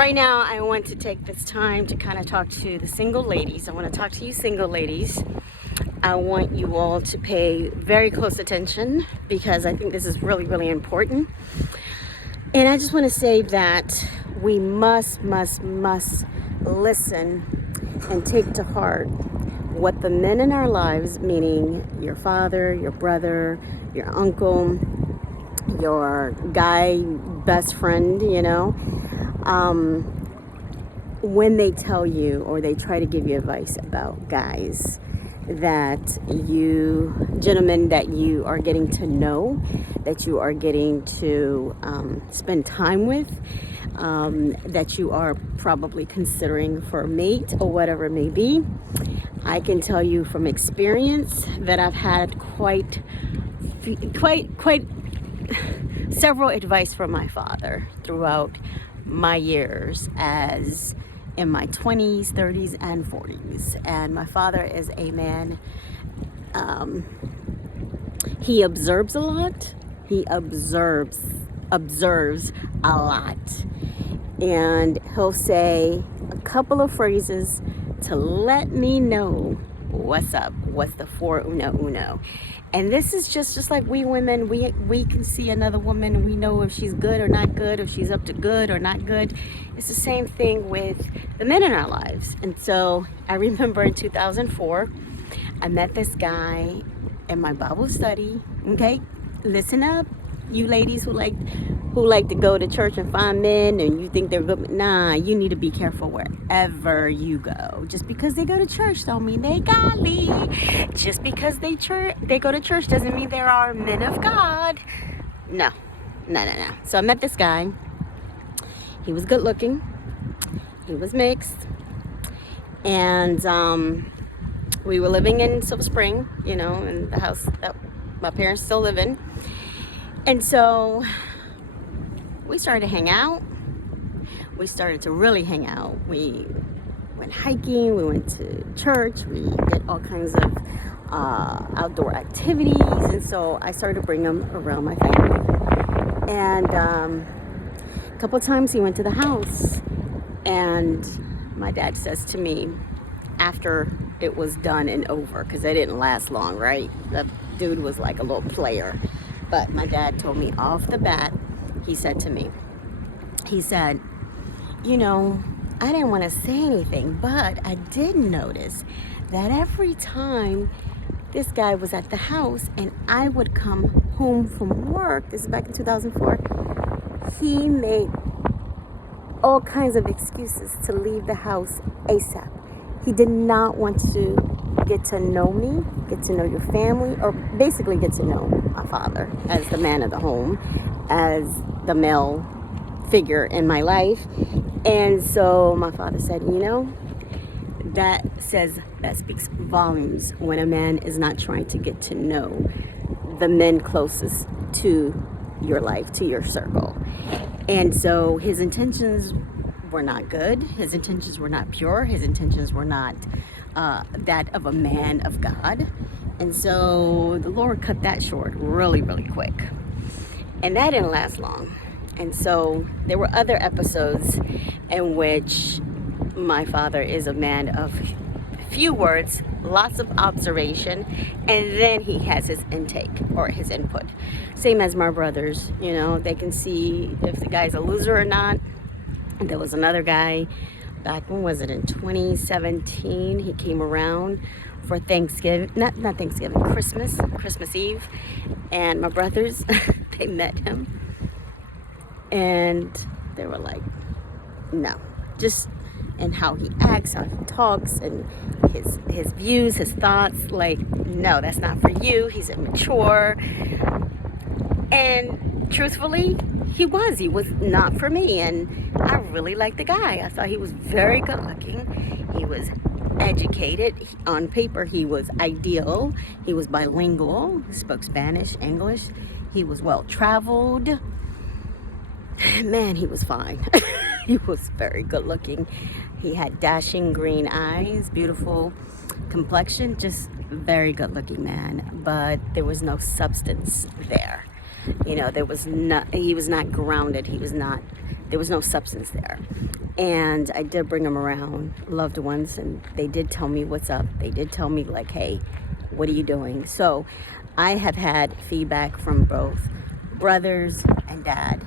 Right now, I want to take this time to kind of talk to the single ladies. I want to talk to you single ladies. I want you all to pay very close attention because I think this is really, really important. And I just want to say that we must listen and take to heart what the men in our lives, meaning your father, your brother, your uncle, your guy best friend, when they tell you or they try to give you advice about guys that you, gentlemen, that you are getting to know, that you are getting to spend time with, that you are probably considering for a mate or whatever it may be. I can tell you from experience that I've had quite several advice from my father throughout my years as in my 20s, 30s, and 40s. And my father is a man, he observes a lot. He observes a lot. And he'll say a couple of phrases to let me know what's up, what's the four uno. And this is just like we women, we can see another woman and we know if she's good or not good, if she's up to good or not good. It's the same thing with the men in our lives. And so I remember in 2004, I met this guy in my Bible study. Okay, listen up, you ladies who like to go to church and find men and you think they're good. Nah, you need to be careful wherever you go. Just because they go to church don't mean they godly. Just because they go to church doesn't mean there are men of God. No. So I met this guy. He was good looking. He was mixed. And we were living in Silver Spring, in the house that my parents still live in. And so we started to hang out. We started to really hang out. We went hiking, we went to church, we did all kinds of outdoor activities. And so I started to bring him around my family. And a couple of times he went to the house. And my dad says to me, after it was done and over, because it didn't last long, right? The dude was like a little player. But my dad told me off the bat, he said, I didn't want to say anything, but I did notice that every time this guy was at the house and I would come home from work, this is back in 2004, he made all kinds of excuses to leave the house ASAP. He did not want to get to know me, get to know your family, or basically get to know my father as the man of the home, as the male figure in my life. And so my father said, that speaks volumes when a man is not trying to get to know the men closest to your life, to your circle. And so his intentions were not good. His intentions were not pure. His intentions were not that of a man of God. And so the Lord cut that short really, really quick. And that didn't last long. And so there were other episodes in which my father is a man of few words, lots of observation, and then he has his intake or his input. Same as my brothers, they can see if the guy's a loser or not. And there was another guy back, when was it, in 2017, he came around for Thanksgiving, not Thanksgiving, Christmas Eve, and my brothers, they met him, and they were like, no, just, and how he acts, how he talks, and his views, his thoughts, like, no, that's not for you, he's immature. And truthfully, he was not for me. And I really liked the guy. I thought he was very good looking. He was educated. On paper, he was ideal. He was bilingual. He spoke Spanish, English. He was well traveled. Man, he was fine. He was very good looking. He had dashing green eyes, beautiful complexion, just very good looking man. But there was no substance there. He was not grounded. He was not there was no substance there. And I did bring them around loved ones, and they did tell me what's up. They did tell me, like, hey, what are you doing? So I have had feedback from both brothers and dad.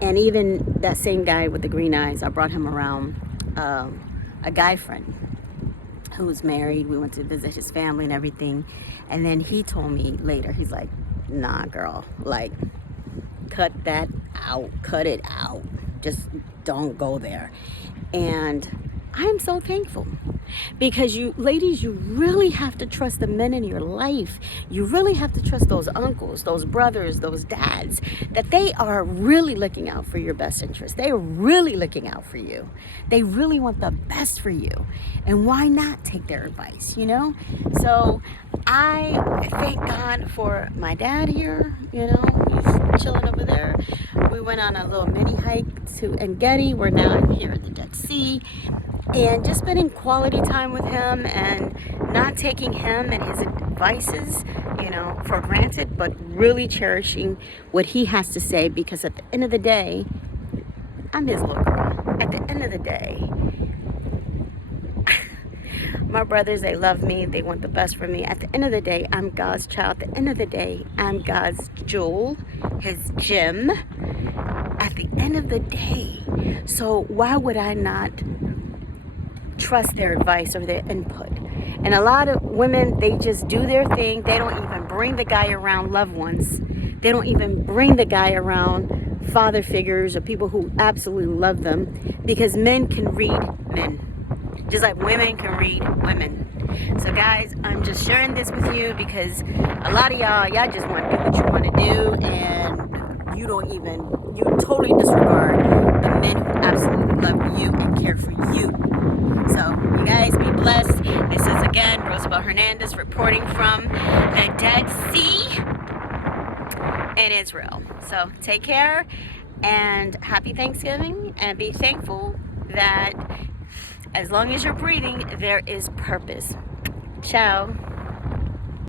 And even that same guy with the green eyes, I brought him around a guy friend who's married. We went to visit his family and everything. And then he told me later, he's like, nah, girl, like, cut that out, cut it out. Just don't go there. And I am so thankful, because you ladies, you really have to trust the men in your life. You really have to trust those uncles, those brothers, those dads, that they are really looking out for your best interest. They are really looking out for you. They really want the best for you. And why not take their advice, you know? So I thank God for my dad here, you know, he's chilling over there. We went on a little mini hike to Engedi. We're now here at the Dead Sea. And just spending quality time with him and not taking him and his advices, you know, for granted, but really cherishing what he has to say, because at the end of the day, I'm his little girl. At the end of the day, my brothers, they love me. They want the best for me. At the end of the day, I'm God's child. At the end of the day, I'm God's jewel, his gem. At the end of the day. So why would I not trust their advice or their input? And a lot of women, they just do their thing. They don't even bring the guy around loved ones. They don't even bring the guy around father figures or people who absolutely love them, because men can read men, just like women can read women. So guys, I'm just sharing this with you because a lot of y'all just want to do what you want to do, and you totally disregard the men who absolutely love you and care for you. So you guys be blessed. This is again Rosabel Hernandez reporting from the Dead Sea in Israel. So take care and happy Thanksgiving, and be thankful that as long as you're breathing, there is purpose. Ciao.